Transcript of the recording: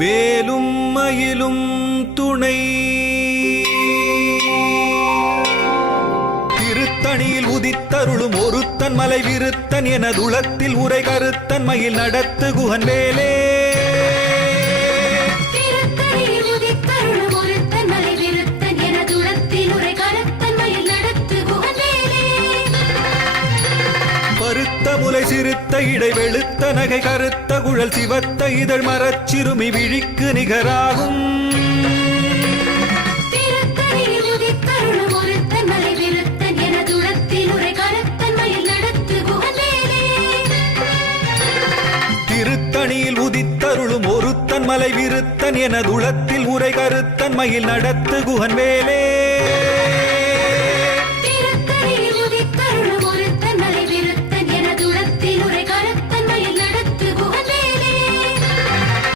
வேலும் மயிலும் துணை திருத்தணியில் உதித்தருளும் ஒருத்தன் மலை விருத்தன் எனதுளத்தில் உரை கருத்தன் மயில் நடத்து குகன் வேலே முலை சிறுத்த இடை வெளுத்த நகை கருத்த குழல் சிவத்த இதழ் மரச்சிறுமி விழிக்கு நிகராகும் திருத்தணியில் உதித்தருளும் ஒருத்தன் மலை விருத்தன் எனதுளத்தில் உரை கருத்தன் மயில் நடத்து குகன் வேலே